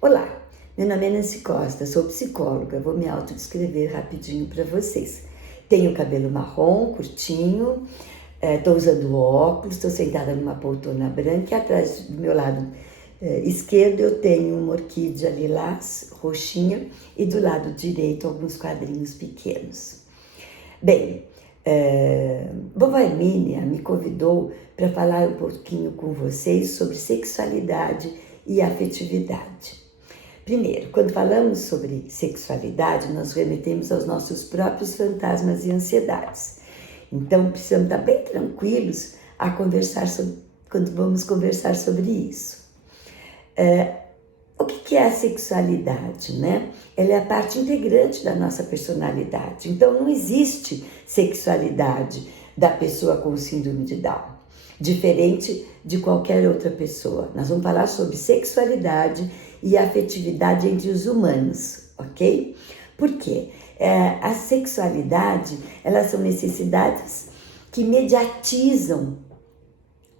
Olá, meu nome é Nancy Costa, sou psicóloga, vou me autodescrever rapidinho para vocês. Tenho cabelo marrom, curtinho, estou usando óculos, estou sentada numa poltrona branca e atrás do meu lado esquerdo eu tenho uma orquídea lilás, roxinha, e do lado direito alguns quadrinhos pequenos. Bem, vovó Hermínia me convidou para falar um pouquinho com vocês sobre sexualidade e afetividade. Primeiro, quando falamos sobre sexualidade, nós remetemos aos nossos próprios fantasmas e ansiedades. Então, precisamos estar bem tranquilos a conversar quando vamos conversar sobre isso. O que é a sexualidade, né? Ela é a parte integrante da nossa personalidade. Então, não existe sexualidade da pessoa com síndrome de Down, diferente de qualquer outra pessoa. Nós vamos falar sobre sexualidade e afetividade entre os humanos, ok? Por quê? A sexualidade, elas são necessidades que mediatizam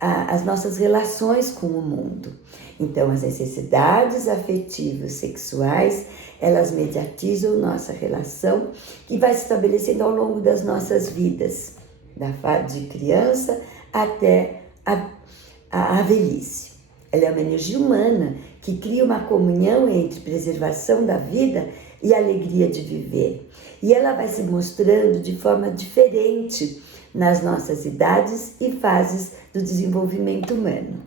as nossas relações com o mundo. Então, as necessidades afetivas sexuais, elas mediatizam nossa relação, que vai se estabelecendo ao longo das nossas vidas, de criança até a velhice. Ela é uma energia humana que cria uma comunhão entre preservação da vida e alegria de viver. E ela vai se mostrando de forma diferente nas nossas idades e fases do desenvolvimento humano.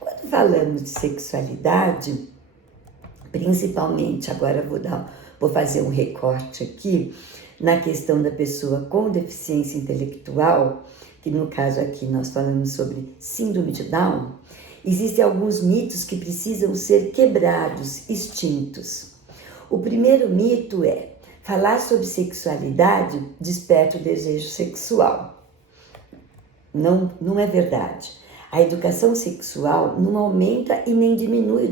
Quando falamos de sexualidade, principalmente, agora vou fazer um recorte aqui, na questão da pessoa com deficiência intelectual, que no caso aqui nós falamos sobre síndrome de Down, existem alguns mitos que precisam ser quebrados, extintos. O primeiro mito é: falar sobre sexualidade desperta o desejo sexual. Não é verdade. A educação sexual não aumenta e nem diminui o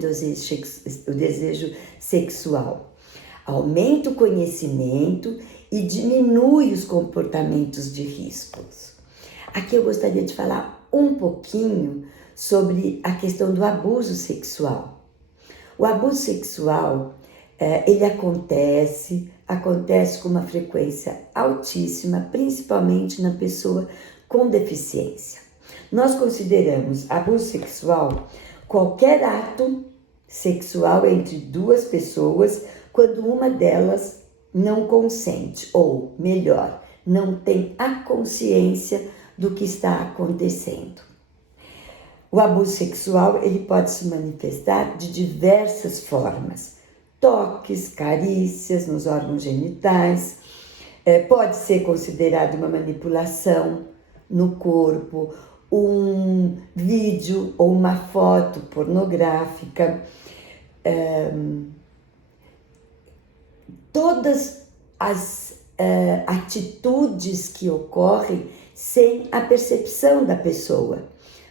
desejo sexual. Aumenta o conhecimento e diminui os comportamentos de riscos. Aqui eu gostaria de falar um pouquinho sobre a questão do abuso sexual. O abuso sexual, ele acontece com uma frequência altíssima, principalmente na pessoa com deficiência. Nós consideramos abuso sexual qualquer ato sexual entre duas pessoas quando uma delas não consente, ou melhor, não tem a consciência do que está acontecendo. O abuso sexual, ele pode se manifestar de diversas formas: toques, carícias nos órgãos genitais, pode ser considerado uma manipulação no corpo, um vídeo ou uma foto pornográfica, todas as atitudes que ocorrem sem a percepção da pessoa.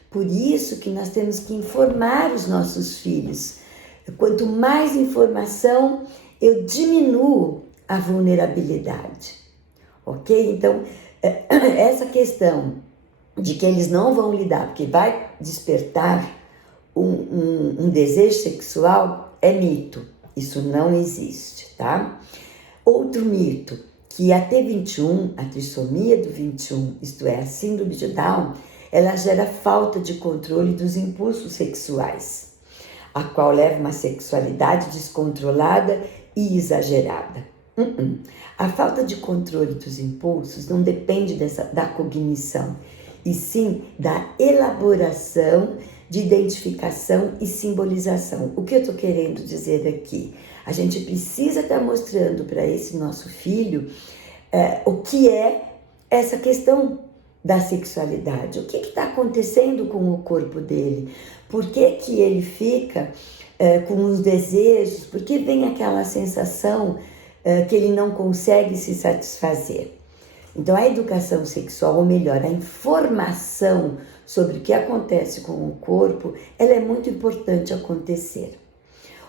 Por isso que nós temos que informar os nossos filhos. Quanto mais informação, eu diminuo a vulnerabilidade, ok? Então, essa questão de que eles não vão lidar, porque vai despertar um desejo sexual, é mito. Isso não existe, tá? Outro mito, que a T21, a trissomia do 21, isto é, a síndrome de Down, ela gera falta de controle dos impulsos sexuais, a qual leva uma sexualidade descontrolada e exagerada. A falta de controle dos impulsos não depende da cognição, e sim da elaboração de identificação e simbolização. O que eu estou querendo dizer aqui? A gente precisa estar mostrando para esse nosso filho o que é essa questão da sexualidade. O que está acontecendo com o corpo dele? Por que ele fica com os desejos? Por que vem aquela sensação que ele não consegue se satisfazer? Então, a educação sexual, ou melhor, a informação sobre o que acontece com o corpo, ela é muito importante acontecer.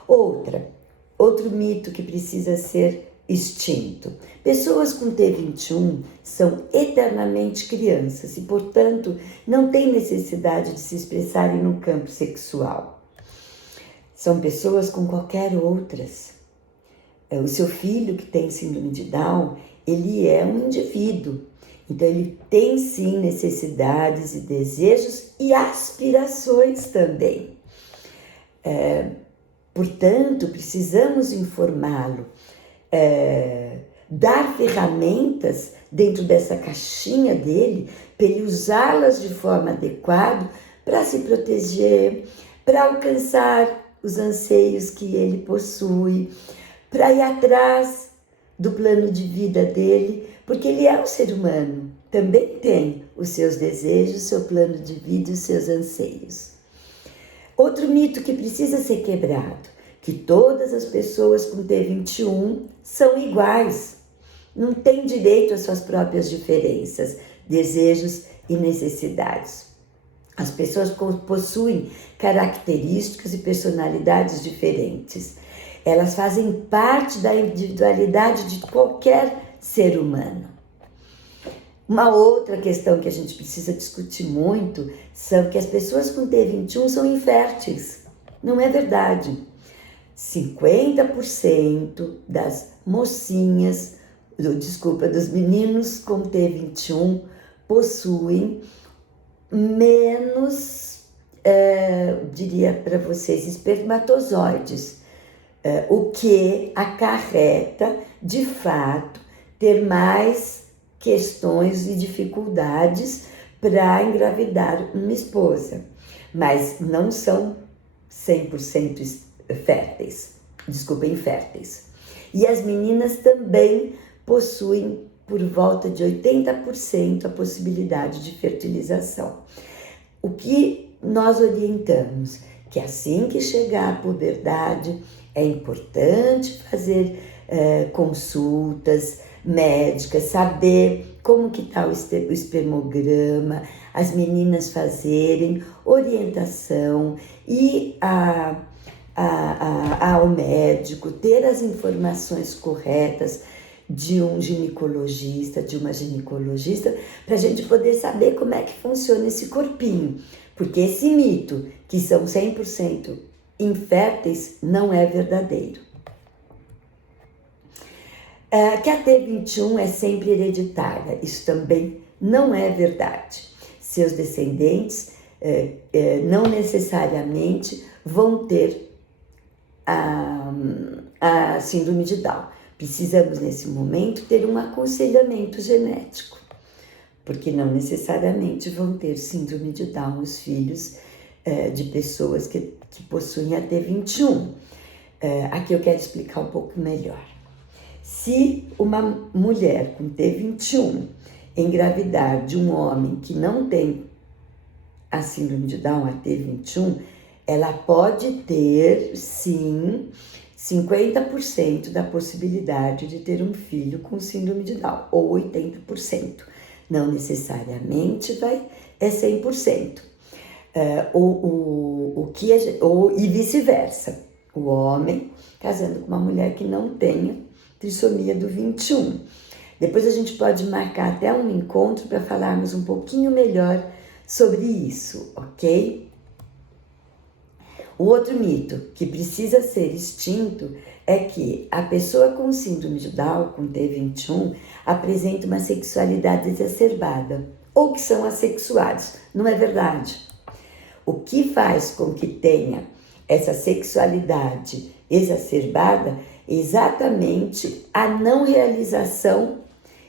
Outro mito que precisa ser extinto. Pessoas com T21 são eternamente crianças e, portanto, não têm necessidade de se expressarem no campo sexual. são pessoas com qualquer outras. O seu filho que tem síndrome de Down, ele é um indivíduo. Então, ele tem sim necessidades e desejos e aspirações também. Portanto, precisamos informá-lo, dar ferramentas dentro dessa caixinha dele, para ele usá-las de forma adequada para se proteger, para alcançar os anseios que ele possui, para ir atrás do plano de vida dele, porque ele é um ser humano, também tem os seus desejos, seu plano de vida e os seus anseios. Outro mito que precisa ser quebrado, que todas as pessoas com T21 são iguais, não têm direito às suas próprias diferenças, desejos e necessidades. As pessoas possuem características e personalidades diferentes. Elas fazem parte da individualidade de qualquer ser humano. Uma outra questão que a gente precisa discutir muito são que as pessoas com T21 são inférteis. Não é verdade. 50% das mocinhas, dos meninos com T21 possuem menos, diria para vocês, espermatozoides, o que acarreta, de fato, ter mais questões e dificuldades para engravidar uma esposa, mas não são 100% inférteis. E as meninas também possuem por volta de 80% a possibilidade de fertilização. O que nós orientamos? Que assim que chegar a puberdade, é importante fazer consultas médicas, saber como que está o espermograma, as meninas fazerem orientação e ao médico, ter as informações corretas de um ginecologista, de uma ginecologista, para a gente poder saber como é que funciona esse corpinho. Porque esse mito, que são 100% inférteis, não é verdadeiro. Que a T21 é sempre hereditária, isso também não é verdade. Seus descendentes não necessariamente vão ter a síndrome de Down. Precisamos, nesse momento, ter um aconselhamento genético, porque não necessariamente vão ter síndrome de Down os filhos de pessoas que possuem a T21. Aqui eu quero explicar um pouco melhor. Se uma mulher com T21 engravidar de um homem que não tem a síndrome de Down, a T21, ela pode ter, sim, 50% da possibilidade de ter um filho com síndrome de Down, ou 80%. Não necessariamente é 100%. E vice-versa. O homem casando com uma mulher que não tenha trissomia do 21. Depois a gente pode marcar até um encontro para falarmos um pouquinho melhor sobre isso, ok? O outro mito que precisa ser extinto é que a pessoa com síndrome de Down, com T21, apresenta uma sexualidade exacerbada, ou que são assexuados. Não é verdade. O que faz com que tenha essa sexualidade exacerbada é exatamente a não realização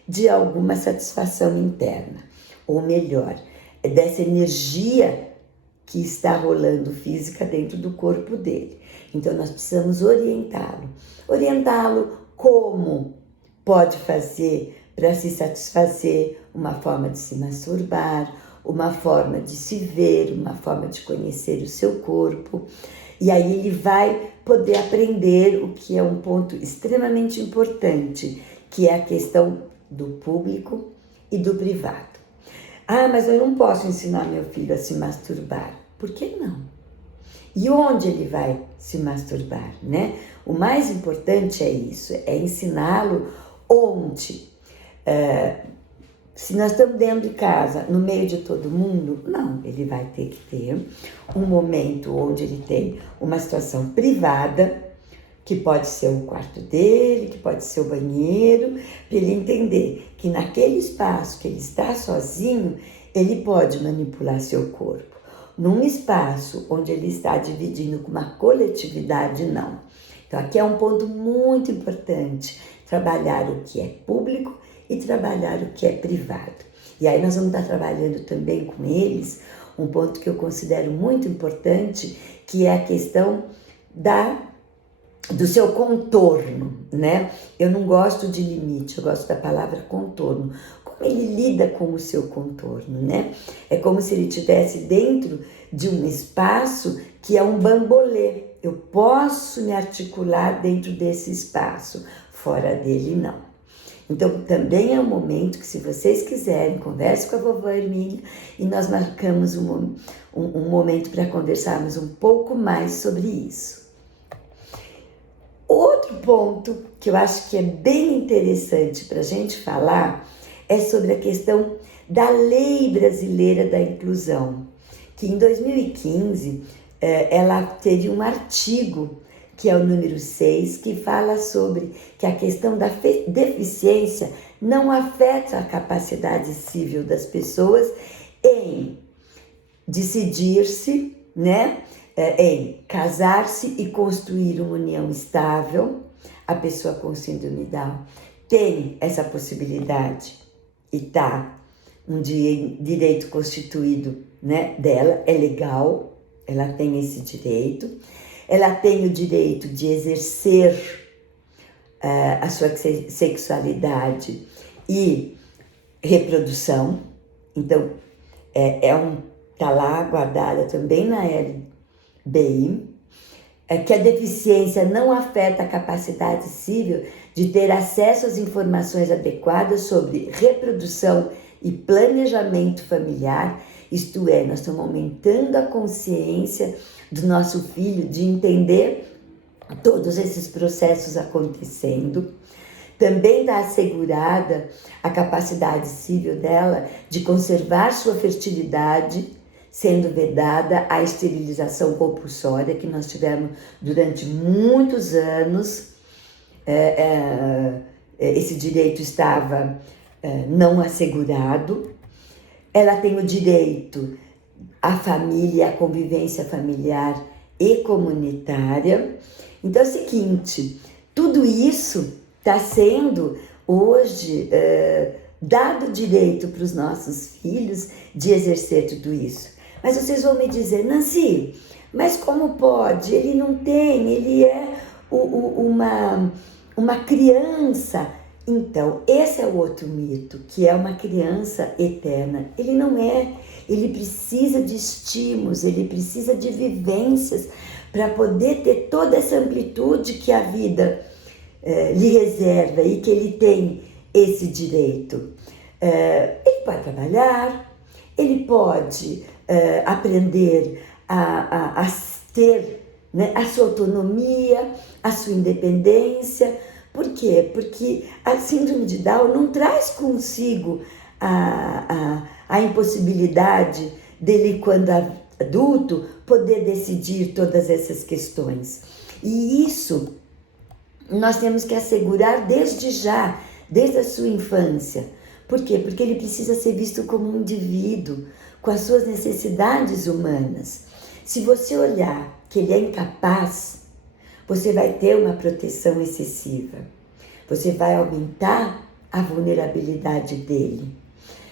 de alguma satisfação interna, ou melhor, dessa energia que está rolando física dentro do corpo dele. Então, nós precisamos orientá-lo como pode fazer para se satisfazer, uma forma de se masturbar, uma forma de se ver, uma forma de conhecer o seu corpo. E aí ele vai poder aprender o que é um ponto extremamente importante, que é a questão do público e do privado. Ah, mas eu não posso ensinar meu filho a se masturbar. Por que não? E onde ele vai se masturbar, né? O mais importante é isso, é ensiná-lo onde Se nós estamos dentro de casa, no meio de todo mundo, não, ele vai ter que ter um momento onde ele tem uma situação privada, que pode ser o quarto dele, que pode ser o banheiro, para ele entender que naquele espaço que ele está sozinho, ele pode manipular seu corpo. Num espaço onde ele está dividindo com uma coletividade, não. Então aqui é um ponto muito importante, trabalhar o que é público e trabalhar o que é privado. E aí nós vamos estar trabalhando também com eles um ponto que eu considero muito importante, que é a questão do seu contorno, né? Eu não gosto de limite, eu gosto da palavra contorno. Como ele lida com o seu contorno, né? É como se ele estivesse dentro de um espaço que é um bambolê. Eu posso me articular dentro desse espaço, fora dele não. Então também é um momento que, se vocês quiserem, converse com a vovó Hermínia e nós marcamos um momento para conversarmos um pouco mais sobre isso. Outro ponto que eu acho que é bem interessante para a gente falar é sobre a questão da Lei Brasileira da Inclusão, que em 2015 ela teve um artigo, que é o número 6, que fala sobre que a questão da deficiência não afeta a capacidade civil das pessoas em decidir-se, né? Em casar-se e construir uma união estável. A pessoa com síndrome Down tem essa possibilidade e tá um direito constituído, né, dela, é legal, ela tem esse direito, ela tem o direito de exercer a sua sexualidade e reprodução. Então tá lá guardada também na LBI, que a deficiência não afeta a capacidade civil de ter acesso às informações adequadas sobre reprodução e planejamento familiar. Isto é, nós estamos aumentando a consciência do nosso filho de entender todos esses processos acontecendo. Também está assegurada a capacidade civil dela de conservar sua fertilidade, sendo vedada a esterilização compulsória, que nós tivemos durante muitos anos. Esse direito estava não assegurado. Ela tem o direito à família, à convivência familiar e comunitária. Então é o seguinte, tudo isso está sendo hoje dado direito para os nossos filhos de exercer tudo isso. Mas vocês vão me dizer, Nancy, mas como pode? Ele não tem, ele é uma criança. Então, esse é o outro mito, que é uma criança eterna. Ele não é, ele precisa de estímulos, ele precisa de vivências para poder ter toda essa amplitude que a vida lhe reserva e que ele tem esse direito. Ele pode trabalhar, ele pode aprender a ter, né, a sua autonomia, a sua independência. Por quê? Porque a síndrome de Down não traz consigo a impossibilidade dele, quando adulto, poder decidir todas essas questões. E isso nós temos que assegurar desde já, desde a sua infância. Por quê? Porque ele precisa ser visto como um indivíduo, com as suas necessidades humanas. Se você olhar que ele é incapaz, você vai ter uma proteção excessiva. Você vai aumentar a vulnerabilidade dele.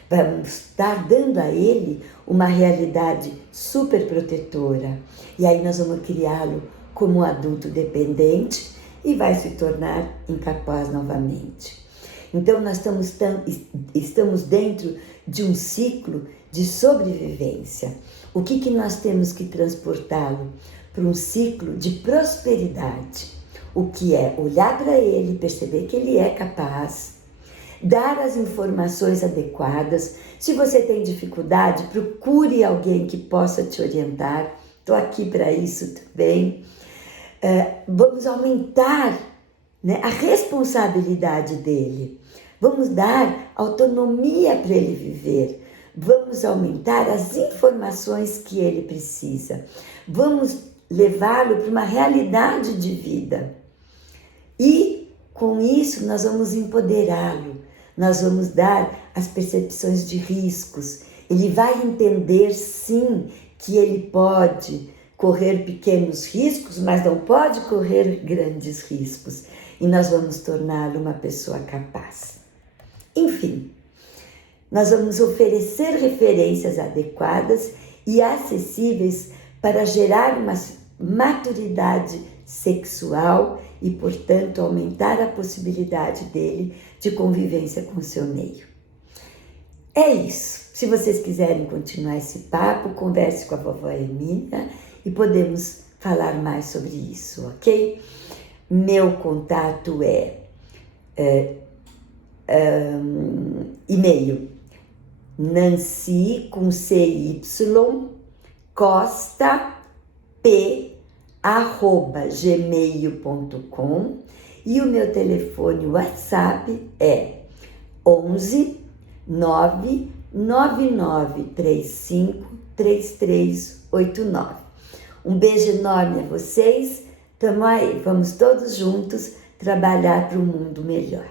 Vamos estar dando a ele uma realidade super protetora. E aí nós vamos criá-lo como um adulto dependente e vai se tornar incapaz novamente. Então nós estamos dentro de um ciclo de sobrevivência. O que nós temos que transportá-lo? Para um ciclo de prosperidade. O que é olhar para ele, perceber que ele é capaz, dar as informações adequadas. Se você tem dificuldade, procure alguém que possa te orientar. Estou aqui para isso também. Vamos aumentar, né, a responsabilidade dele. Vamos dar autonomia para ele viver. Vamos aumentar as informações que ele precisa. Vamos levá-lo para uma realidade de vida. E com isso nós vamos empoderá-lo. Nós vamos dar as percepções de riscos. Ele vai entender sim que ele pode correr pequenos riscos, mas não pode correr grandes riscos. E nós vamos torná-lo uma pessoa capaz. Enfim, nós vamos oferecer referências adequadas e acessíveis para gerar uma maturidade sexual e, portanto, aumentar a possibilidade dele de convivência com o seu meio. É isso. Se vocês quiserem continuar esse papo, converse com a vovó Hermínia e podemos falar mais sobre isso, ok? Meu contato é e-mail Nancy com CY Costa p@gmail.com e o meu telefone WhatsApp é 11 99935 3389. Um beijo enorme a vocês. Tamo aí, vamos todos juntos trabalhar para um mundo melhor.